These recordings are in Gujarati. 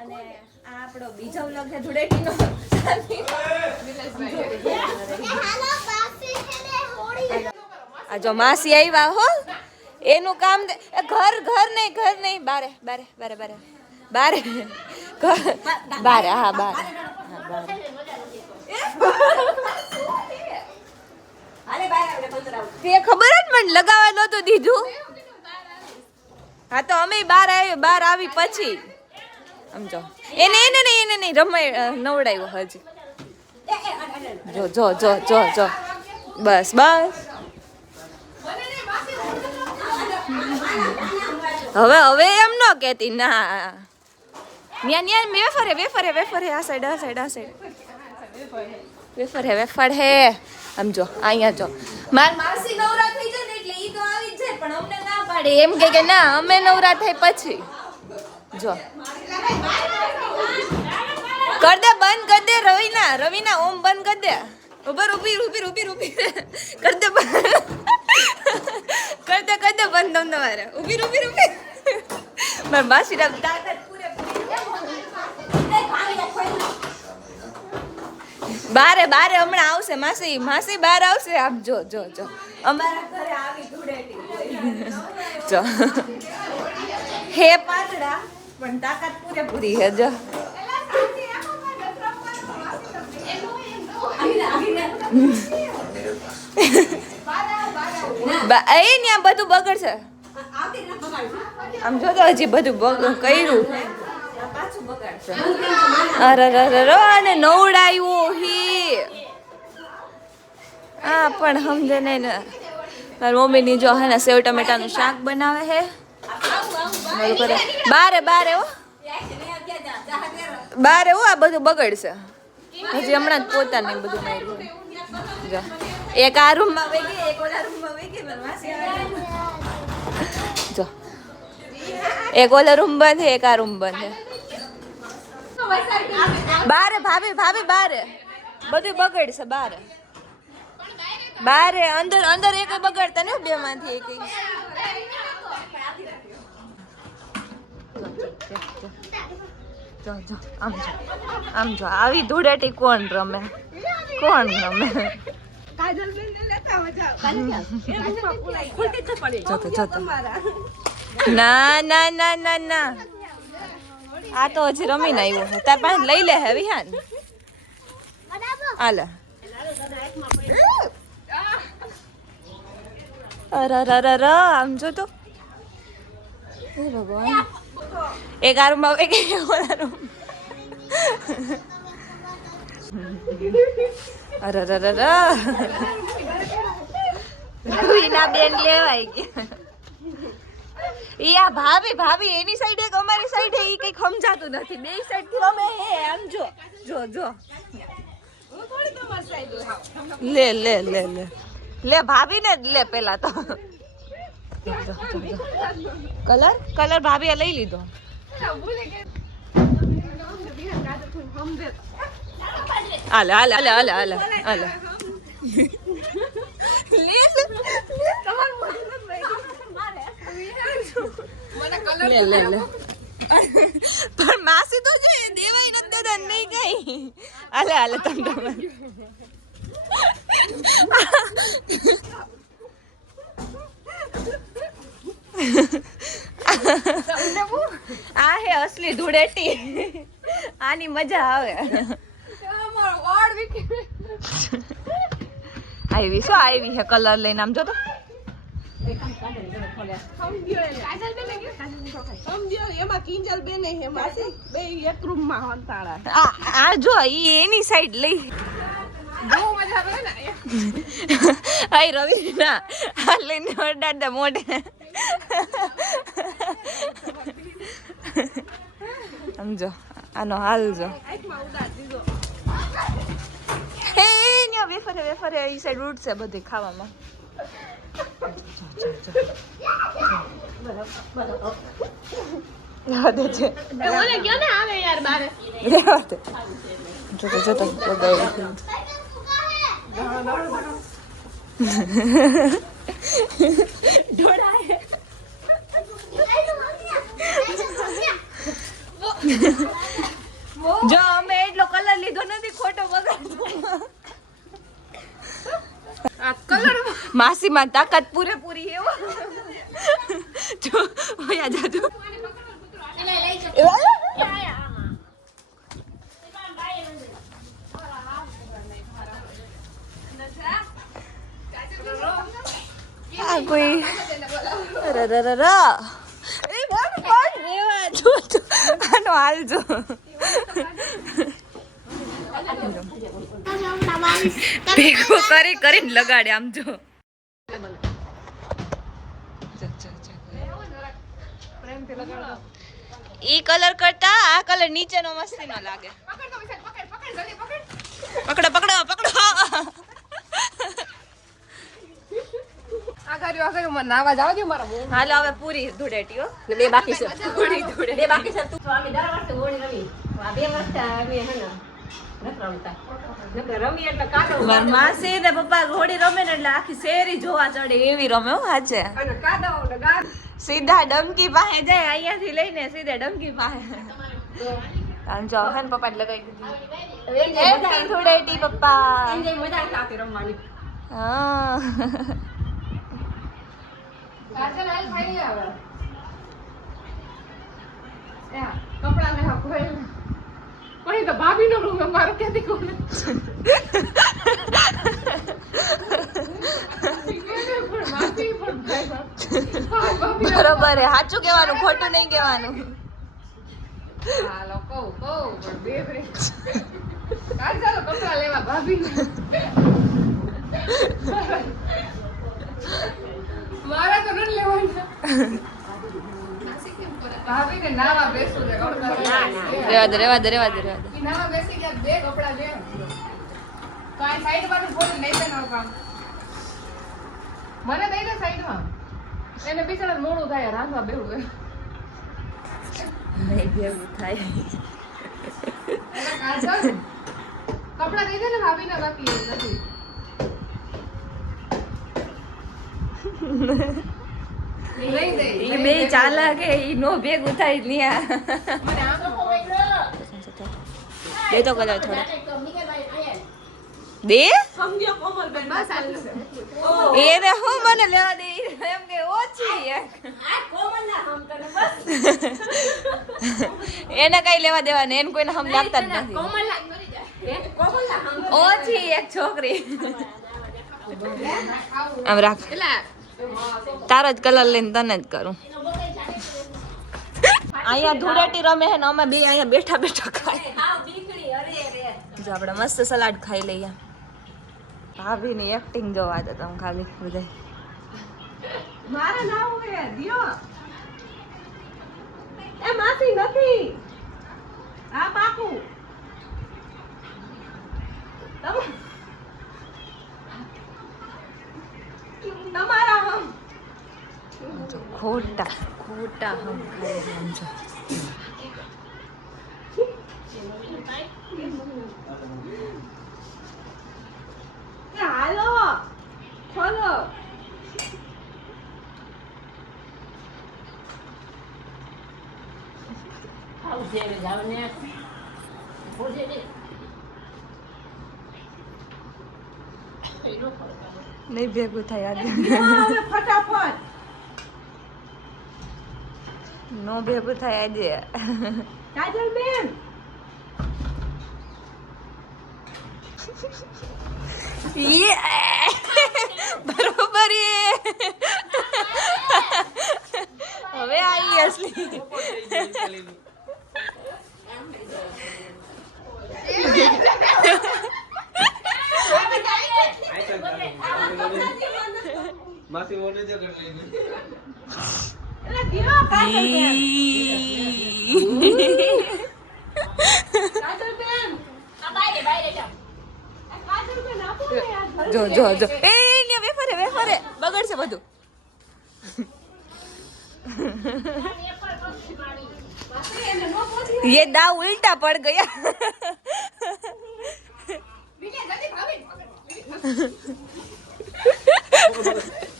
અને આ આપણો બીજો વ્લોગ છે ધૂળેટીનો. આ જો માસી આવ્યા હો, એનું કામ ઘર નહીં બારે હા બારે. તે ખબર જ મને લગાવવા નહોતું દીધું. હા તો અમે બહાર આવી પછી સમજો એને નહીં રમાય નવડાવ્યો હજી. જો બસ હવે એમ ન કેતી ના. વેફર હે આ સાઈડ વેફર હે સમજો. અહીંયા જો માર માસી નવરા થઈ જાય ને એટલે ઈ તો આવી જ જાય, પણ અમને ના પાડે એમ કે ના અમે નવરા થાય પછી. જો કર દે, બંધ કર દે રવિના ઓમ બંધ કર દે. ઊભી કર દે બંધ તમારે. ઊભી માર માસી ના તાકાત બારે હમણાં આવશે માસી બહાર આવશે. આપ જો અમારા ઘરે આવી ધૂળેટી જો હે પાતળા પણ તાકાત પૂરેપૂરી હે. જો ત્યાં બધું બગડશે. આમ જો તો હજી બધું કર્યું અરે અને નવડાયું હી. હા પણ સમજે નહીં ને. મારી મમ્મીની જો હે ને સેવ ટમેટાનું શાક બનાવે હે બારે હો. આ બધું બગડશે હજી હમણાં જ પોતા નહીં બધું માર્યું. જો એક આ રૂમમાં વહી ગઈ, એક ઓલા રૂમમાં વહી ગઈ. જો એક ઓલા રૂમ બંધ છે, એક આ રૂમ બંધ છે. બારે ભાભી બારે બધું બગડશે. બારે અંદર એક બગડતા ને બે માંથી એક. જો આમ જો આવી ધૂળેટી કોણ રમે. ના આ તો હજી રમીને આવ્યો છે. તાર પાસે લઈ લે હે વિહાન. આલે અરે આમ જો તો ભગવાન. એક આ રૂમમાં એક ઓલા રૂમ. અરે રૂહીના બેન લેવાય ગયા. યા ભાભી એની સાઈડ એક અમારી સાઈડ એ કઈ સમજાતું નથી. બે સાઈડ થી અમે હે આમ જો લે ભાભી ને લે પેલા તો. કલર ભાભી લઈ લીધો. હાલે પણ માસી તો છે દેવાય નથી દાદા નહીં કઈ. હાલે તમે આ હે અસલી ધૂળેટી. આની મજા આવે. આવી હે કલર લઈને આમ જો તો. આ જો એની સાઈડ લઈ રવિ ના આ લઈને અડાડતા મોઢે. સમજો આનો હાલ જો. વેફરે એ સાઈડ ઉડશે બધી ખાવામાં. જો અમે એટલો કલર લીધો નથી ખોટો બગાડતો આ કલર માસી માં તાકાત પૂરેપૂરી એવો જો હોયા જાજો આ કોઈ એ બોલ રેવા જો આનો હાલ જો ભેગો કરીને લગાડે આમ જો ઈ કલર કરતા આ કલર નીચેનો મસ્તી નો લાગે પકડો પકડો પકડો હાલો હવે પૂરી ધૂળેટી બે બાકી છે બે બાકી છે તું અમે દર વર્ષે હોળી રમી આ બે વર્ષે અમે હે ને રમી એટલે કાઢો માર માસી ને પપ્પા હોળી રમે ને એટલે આખી શેરી જોવા ચડે એવી રમે હો હાચે અને કાદવ ને ગાડ સીધા ડમકી પાસે જાય અહીંયાથી લઈને સીધા ડમકી પાસે આમ જો હે ને પપ્પા લગાઈ દીધી હેપી ધૂળેટી પપ્પા એન્જોય મજા આવતી રમવાની હા કાજલ હાલ ખાઈ આવે યા કપડા લે હા કોઈ કોઈ તો ભાભી નો રૂમ મારો ક્યાંથી કોને બરોબર હે સાચું કહેવાનું ખોટું નહીં કહેવાનું હાલો કહું પણ બેબરે કાજલ કપડા લેવા ભાભી મારા તો ન લેવાના ભાભી ને નાવા બેસું છે રેવા દે ઈ નાવા બેસી ગયા બે કપડા લે કાઈ સાઈડ માં ફોડી નહીં દેનો કામ મને દઈ દે સાઈડ માં એને બિચારા મોડું થાય રાંધવા બેવું નહીં બેવું થાય કપડા દઈ દે ને ભાભી ના બાકી નથી ઈ બે ચાલાક હે ઈ નો ભેગું થાય ન્યા દે તો કલર થોડા દે સમજો કોમલબેન બસ આટલું એને હું મને લેવા દે એમ કે ઓછી આ કોમલ ના હમ તને બસ એને કઈ લેવા દેવા ને એને કોઈને હમ લાગતા જ નથી કોમલ ના મરી જાય કોમલ ના હમ ઓછી એક છોકરી આમ રાખ તારો જ કલર લઈને તને જ કરું અહીંયા ધૂળેટી રમે હે ને અમે બે અહીંયા બેઠા બેઠા ખાય જો આપણે મસ્ત સલાડ ખાઈ લઈએ ભાભીની એક્ટિંગ જોવા દો તમે ખાલી બધા મારા નામ હે દિયો એ માસી નથી આ પાકુ તમારા હમ ખોટા હમ ખાઈ સમજો હાલો ખોલો નહીં ભેગું થાય આજે ફટાફટ નો ભેગું થાય આજે કાજલ બેન બરોબર હવે આવી અસલી मासी मोटे जो कर लेंगे अरे दियो काजल बेन आ बाहर जा काजल बेन आपो यार जो ए ने वेफर बगड़ से બધું ये दाव उल्टा पड़ गया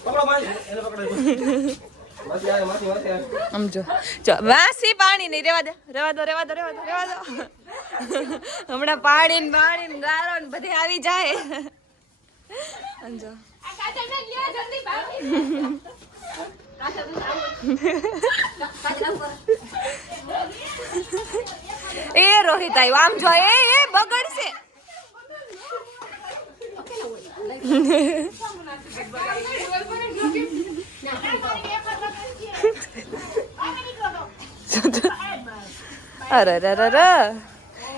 पकड़ो भाई એને પકડો માસી આવે, માસી માસી આવે. સમજો જો વાસી પાણી નહીં રેવા દો હમણાં પાણી ને ગારો ને બધે આવી જાય સમજો એ રોહિત આવ્યો આમ જો એ બગડશે અરે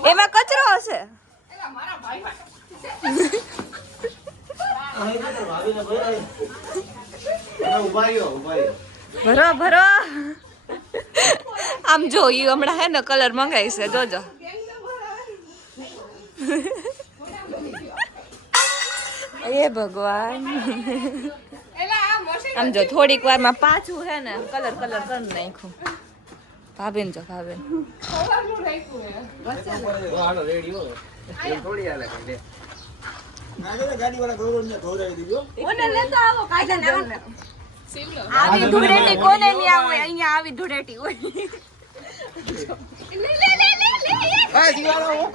એમાં કચરો હશે ભરો આમ જો ઈ હમણાં હે ને કલર મંગાઈ છે જોજો એ ભગવાન આમ જો થોડીક વાર માં પાછું હે ને કલર કરી નાખ્યું ભાભીન જો ભાભીન હાલો રેડી હો. એમ થોડી હાલે કાંઈ. ગાડીવાળા ગૌરવને ધોરાવી દીધો. કોને લેતો આવો કાઢને આવી ધૂળેટી કોને ની આવે અહીંયા આવી ધૂળેટી હોય હા જીવાળો હો.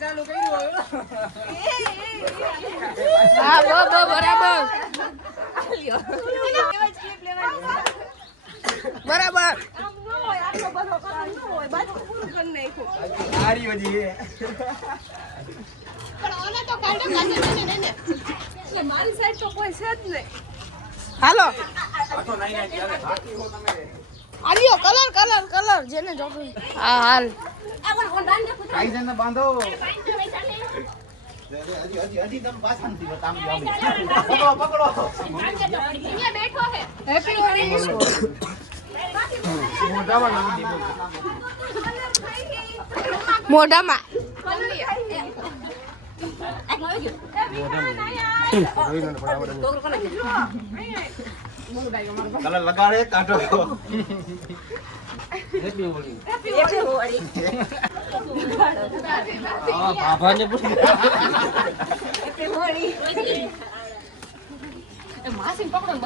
ચાલુ કર્યું હા બરાબર બરાબર ગાડી વધી હે. મારી સાઈડ તો કોઈ છે જ નહીં હાલો આખો નાઈ નાઈ ચાલે. બાકી હો તમે. આલિયો કલર જેને જોતું હા હાલ કાઈ જણને બાંધો. હજી તમે પાછા નથી બતામ પકડો. હેપી હોળી મોઢામાં કલર લગાડે કાઢો. હેપી હોળી. હા બાબાને પૂછ. માસી પકડો ને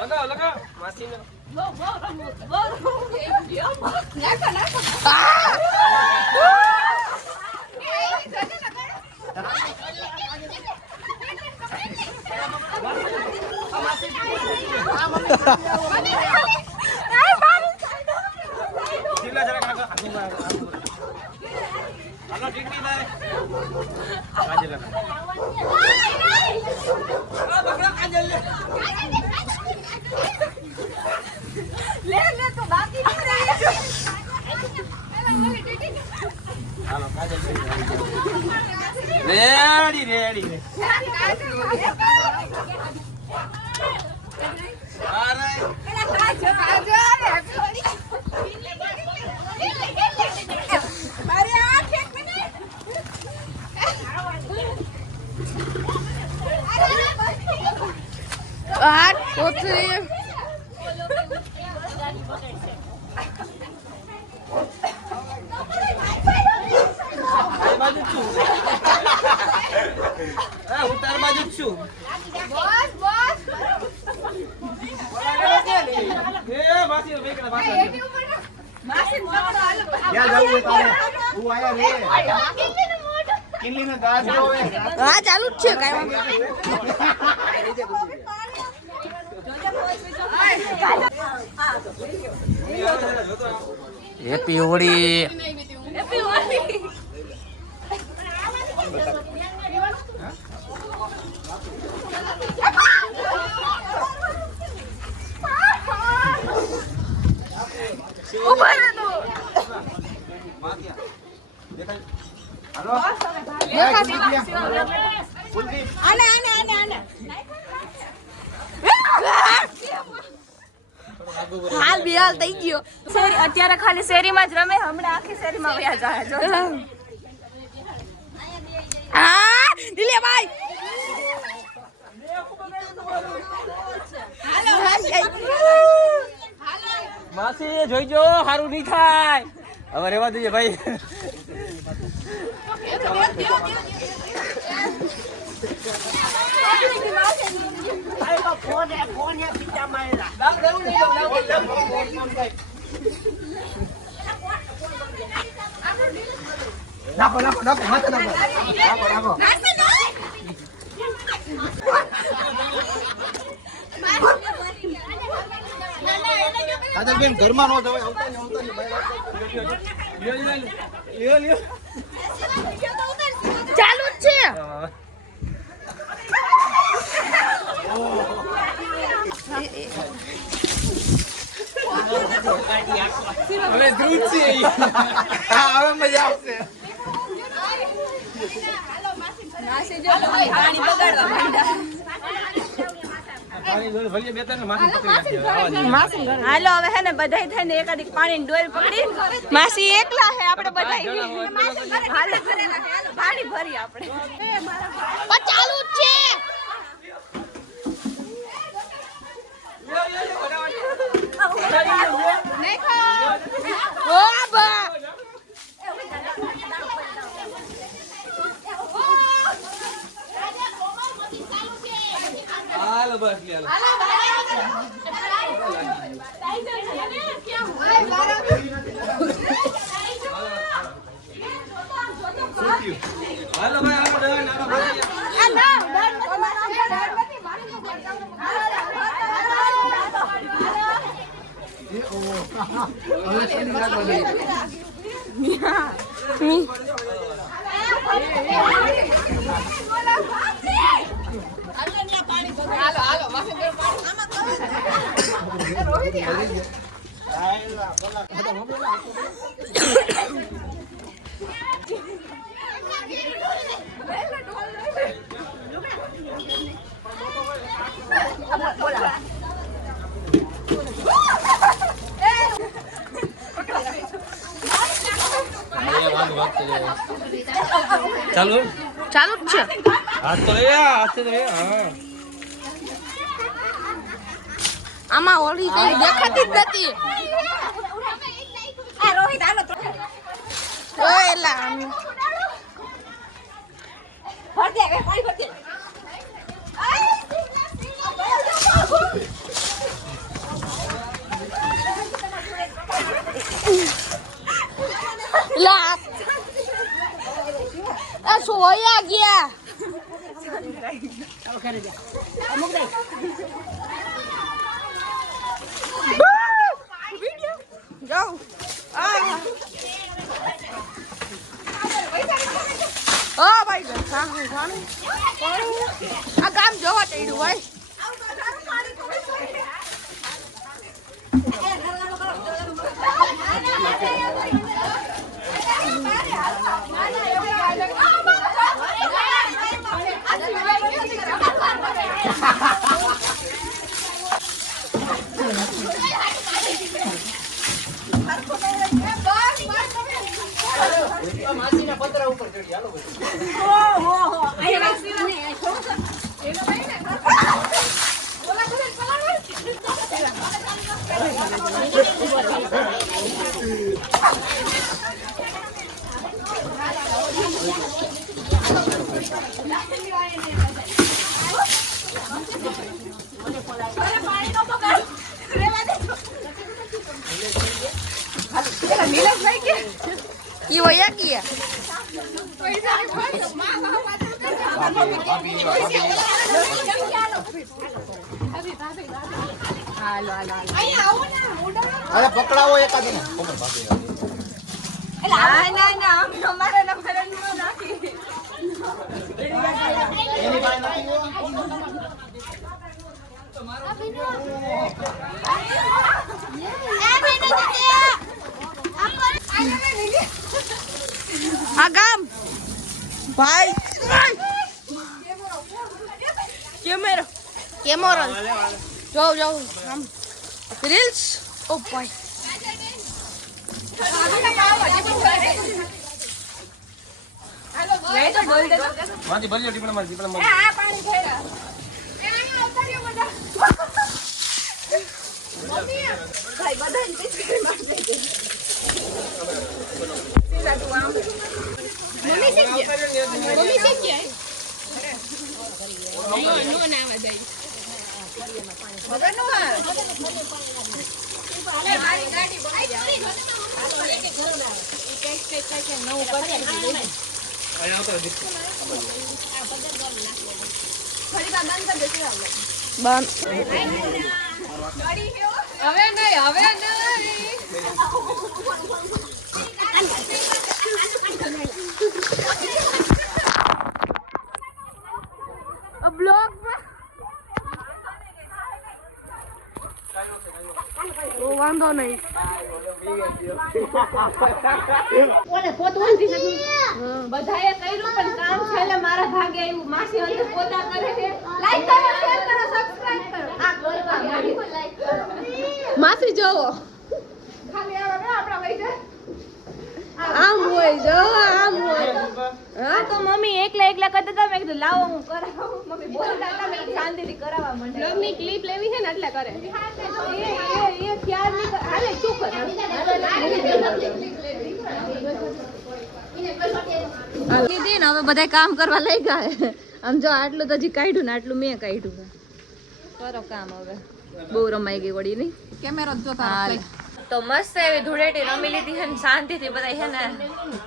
બધા લગાવ માસીને. જીલા જરા કાકા હાલો ઠીક નહીં થાય. કાજલ લે તો બાકી હાલો કાજલ રેડી. ઉતાર બાજુ જ છું. એ માસી વેકડા પાછા. ક્યાં જાવું છે તારે? તું આયા રે. કિલ્લીનો દાસ જોવે. હા ચાલુ જ છે કાઈ હેપી હોળી. હેપી હોળી ઉભા રહે તો હાલો. હાલ બિહાલ થઈ ગયો શેરી અત્યારે ખાલી શેરીમાં જ રમે હમણાં આખી શેરીમાં વયા જાય જો હા દિલિયા ભાઈ માસી જોઈજો હારું નહીં થાય. હવે રેવા દઈએ ભાઈ. નાખો નાખો નાખો માથે નાખો નાખો નાખો કાજલબેન ઘરમાં નો જવાય આવતા ને બહાર લ્યો ચાલુ જ છે હવે દ્રુત છે હા હવે મજા આવશે માસી જો પાણી બગાડવા માંડ્યા હાલો હવે હે ને બધાય થઈને એકાદી પાણી ડોલ પકડી માસી એકલા હે આપણે બધાય પાણી ભરી આપણે ચાલુ જ છે ઓ બા હાલો બસ લે હાલો ભાઈ ચાલુ ચાલુ જ છે હાથ તો રે હા આમાં ઓલી કઈ દેખાતી જ નથી ઓય એલા લા આ સોયા ગયા જાઓ ભાઈ આ ગામ જોવા ચડ્યું ભાઈ માસીના પતરા ઉપર ચડી હાલો ભાઈ ये वया किया અરે પકડાવો એકાદી ને ના અમારે નંબર નાખી એની પાસે નથી ગયો આ ગામ ભાઈ કેમેરો કેમેરો જાઓ જાઓ આમ રીલ્સ ઓ ભાઈ માજી ભલ્યો ટીપણા મારી હવે નો આવે હવે નહીં બ્લોગ વાંધો નહીં બધાએ કર્યું પણ કામ છે એટલે મારા ભાગે આવ્યું માસી અંદર પોતા કરે છે લાઈક કરો શેર કરો સબસ્ક્રાઇબ કરો આ માસી જોવો ખાલી આપણા વૈજે આમ હોય જો આમ હોય હા તો મમ્મી એકલા કરતા હતા મેં કીધું લાવો હું કરાવું મમ્મી બોલતા હતા મેં શાંતિથી કરાવવા માંડે બ્લોગની ક્લિપ લેવી છે ને એટલે કરે એ ત્યાર ની હાલે શું કરે દીદી ને હવે બધા કામ કરવા લઈ ગયા આમ જો આટલું તો હજી કાઢ્યું ને આટલું મેં કાઢ્યું કરો કામ હવે બહુ રમાઈ ગઈ વળી નહીં કેમેરો જોતા તો મસ્ત એવી ધૂળેટી રમી લીધી છે ને શાંતિથી બધા છે ને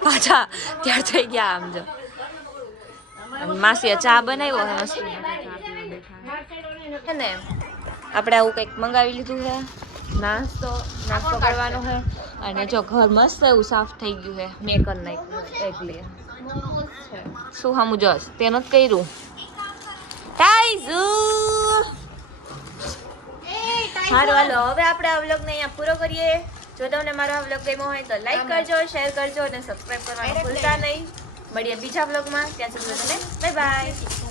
પાછા ત્યાર થઈ ગયા આમ જો માસીએ ચા બનાવ્યો છે મસ્ત છે ને આપણે આવું કંઈક મંગાવી લીધું છે નાસ્તો કરવાનો છે અને જો ઘર મસ્ત એવું સાફ થઈ ગયું છે મેં કરી નાખ્યું એટલે શું હામું જોશ તે નથી કર્યું ટાઈઝુ સારું હાલો હવે આપણે આ વ્લોગને અહીંયા પૂરો કરીએ જો તમને મારો આ વ્લોગ ગમ્યો હોય તો લાઈક કરજો શેર કરજો અને સબસ્ક્રાઇબ કરવાનું ભૂલતા નહીં મળીએ બીજા વ્લોગમાં ત્યાં સુધી બાય બાય